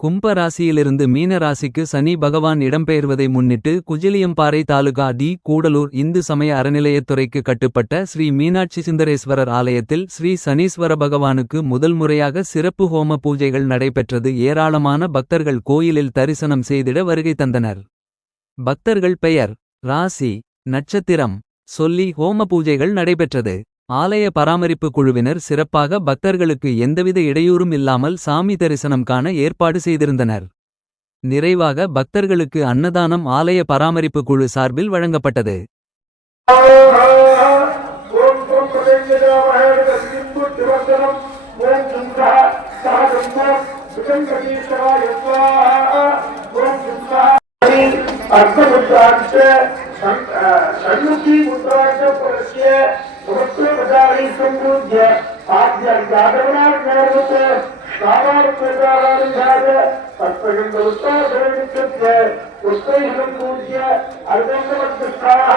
கும்ப ராசியிலிருந்து மீன ராசிக்கு சனி பகவான் இடம்பெயர்வதை முன்னிட்டு குஜிலியம்பாறை தாலுகா டி. கூடலூர் இந்து சமய அறநிலையத்துறைக்கு கட்டுப்பட்ட ஸ்ரீ மீனாட்சி சுந்தரேஸ்வரர் ஆலயத்தில் ஸ்ரீ சனீஸ்வர பகவானுக்கு முதல் முறையாக சிறப்பு ஹோம பூஜைகள் நடைபெற்றது. ஏராளமான பக்தர்கள் கோயிலில் தரிசனம் செய்திட வருகை தந்தனர். பக்தர்கள் பெயர், ராசி, நட்சத்திரம் சொல்லி ஹோம பூஜைகள் நடைபெற்றது. ஆலய பராமரிப்பு குழுவினர் சிறப்பாக பக்தர்களுக்கு எந்தவித இடையூறும் இல்லாமல் சாமி தரிசனம் காண ஏற்பாடு செய்திருந்தனர். நிறைவாக பக்தர்களுக்கு அன்னதானம் ஆலய பராமரிப்பு குழு சார்பில் வழங்கப்பட்டது. षण्मुखी मुद्राक्ष पुरस्य समस्तप्रचारै सम्पूज्य आद्यागमनार्थे कामार्थकारानुसार तत्त्वगन्धोत्साहनिकृत्य पुष्पैः सम्पूज्य अर्धङ्गमध्यस्थाः